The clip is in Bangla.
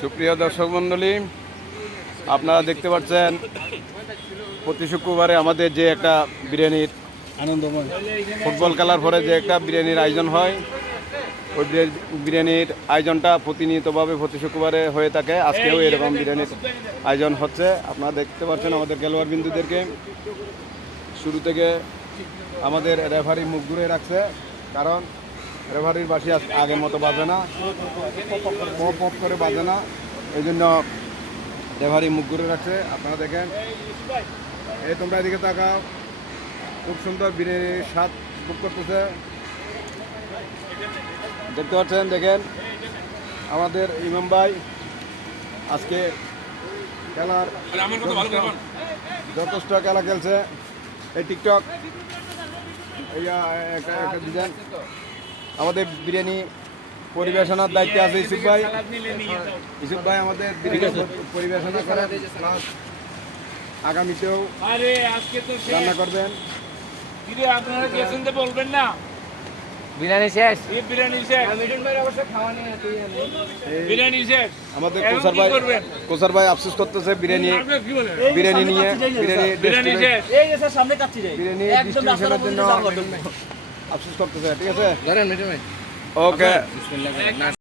সুপ্রিয় দর্শক মণ্ডলী, আপনারা দেখতে পাচ্ছেন, প্রতি শুক্রবারে আমাদের যে একটা বিরিয়ানির আনন্দময় ফুটবল খেলার পরে যে একটা বিরিয়ানির আয়োজন হয়, ওই বিরিয়া- বিরিয়ানির আয়োজনটা প্রতিনিয়তভাবে প্রতি শুক্রবারে হয়ে থাকে। আজকেও এরকম বিরিয়ানির আয়োজন হচ্ছে। আপনারা দেখতে পাচ্ছেন আমাদের খেলোয়াড় বিন্দুদেরকে। শুরু থেকে আমাদের রেফারি মুখ ঘুরে রাখছে, কারণ রেফারির বাসি আগের মতো বাজে না। পপ পপ করে বাজে না। এই জন্য রেফারি মুখ ঘুরে রাখছে। আপনারা দেখেন। এই তোমরা এদিকে তাকাও। খুব সুন্দর বিরিয়ানির স্বাদ বুক করতেছে। দেখতে পাচ্ছেন, দেখেন। আমাদের ইমাম ভাই আজকে খেলার যথেষ্ট- খেলা খেলছে। এই টিকটক। এই একটা ডিজাইন আমাদের বিরিয়ানি পরিবেশনার দায়িত্বে আছে ইসুফ ভাই। ইসুফ ভাই আমাদের বিরিয়ানি পরিবেশনা করেন প্লাস আগামীতেও আরে আজকে তো শেষ। রান্না করবেন। আপনারা গেছেন বলবেন না? বিরিয়ানি শেষ? বিরিয়ানি শেষ। বিরিয়ানি শেষ। আমাদের কোসার ভাই কোসার ভাই আফসোস করতেছে বিরিয়ানি বিরিয়ানি নিয়ে বিরিয়ানি বিরিয়ানি শেষ। এই সামনে কাচ্ছি যাই। বিরিয়ানি একদম রাস্তার জন্য মধ্যে যাওয়ার জন্য। আফসোস করতেছে ঠিক আছে ধরেন মিঠু ভাই ওকে বিসমিল্লাহ